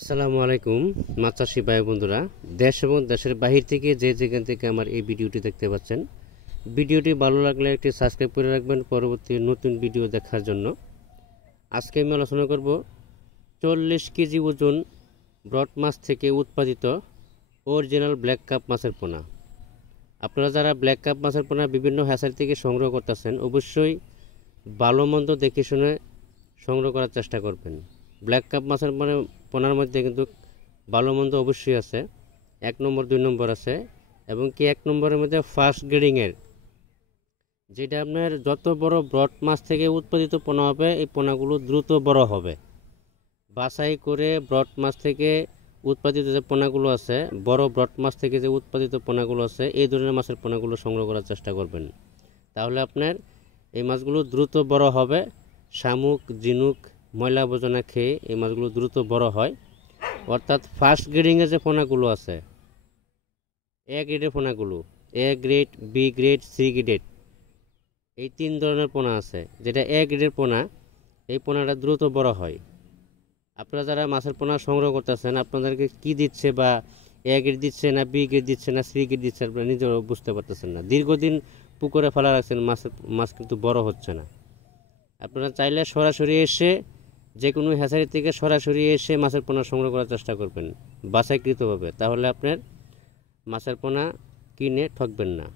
আসসালামু আলাইকুম মাছ চাষি ভাই বন্ধুরা, দেশ এবং দেশের বাহির থেকে যে যেখান থেকে আমার এই ভিডিওটি দেখতে পাচ্ছেন, ভিডিওটি ভালো লাগলে একটি সাবস্ক্রাইব করে রাখবেন পরবর্তী নতুন ভিডিও দেখার জন্য। আজকে আমি আলোচনা করব 40 কেজি ওজন ব্রড মাছ থেকে উৎপাদিত অরিজিনাল ব্ল্যাক কাপ মাছের পোনা। আপনারা যারা ব্ল্যাক কাপ মাছের পোনা বিভিন্ন হ্যাচারি থেকে সংগ্রহ করতেছেন, অবশ্যই ভালো মন্দ দেখে শুনে সংগ্রহ করার চেষ্টা করবেন। ব্ল্যাক কাপ মাছের পোনার মধ্যে কিন্তু ভালো মন্দ অবশ্যই আছে, 1 নম্বর 2 নম্বর আছে, এবং কি 1 নম্বরের মধ্যে ফার্স্ট গ্রেডিংয়ের, যেটা আপনার যত বড় ব্রড মাছ থেকে উৎপাদিত পোনা হবে এই পোনাগুলো দ্রুত বড় হবে। বাছাই করে ব্রড মাছ থেকে উৎপাদিত যে পোনাগুলো আছে, বড় ব্রড মাছ থেকে যে উৎপাদিত পোনাগুলো আছে, এই ধরনের মাছের পোনাগুলো সংগ্রহ করার চেষ্টা করবেন। তাহলে আপনার এই মাছগুলো দ্রুত বড় হবে। শামুক, ঝিনুক, ময়লা আবর্জনা খেয়ে এই মাছগুলো দ্রুত বড় হয়। অর্থাৎ ফার্স্ট গ্রেডিংয়ে যে পোনাগুলো আছে, এ গ্রেডের পোনাগুলো, A grade, B grade, C grade, এই 3 ধরনের পোনা আছে। যেটা এ গ্রেডের পোনা, এই পোনাটা দ্রুত বড় হয়। আপনারা যারা মাছের পোনা সংগ্রহ করতেছেন, আপনাদেরকে কি দিচ্ছে, বা এ গ্রেড দিচ্ছে না বি গ্রেড দিচ্ছে না সি গ্রেড দিচ্ছে, আপনারা নিজেও বুঝতে পারতেছেন না। দীর্ঘদিন পুকুরে ফেলা রাখছেন, মাছ কিন্তু বড় হচ্ছে না। আপনারা চাইলে সরাসরি এসে, যে কোনো হ্যাচারি থেকে সরাসরি এসে মাছের পোনা সংগ্রহ করার চেষ্টা করবেন বাছাইকৃতভাবে। তাহলে আপনার মাছের পোনা কিনে ঠকবেন না।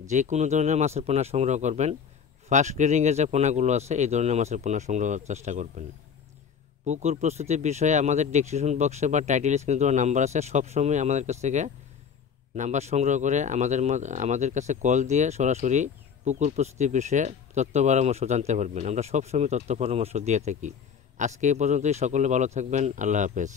যে কোনো ধরনের মাছের পোনা সংগ্রহ করবেন, ফার্স্ট গ্রেডিংয়ের যে পোনাগুলো আছে এই ধরনের মাছের পোনা সংগ্রহ করার চেষ্টা করবেন। পুকুর প্রস্তুতির বিষয়ে আমাদের ডেসক্রিপশন বক্সে বা টাইটেল স্ক্রিনে দেওয়া নাম্বার আছে, সবসময় আমাদের কাছ থেকে নাম্বার সংগ্রহ করে আমাদের কাছে কল দিয়ে সরাসরি পুকুর প্রস্তুতির বিষয়ে তথ্য পরামর্শ জানতে পারবেন। আমরা সবসময় তথ্য পরামর্শ দিয়ে থাকি। আজকে এই পর্যন্তই। সকলে ভালো থাকবেন। আল্লাহ হাফেজ।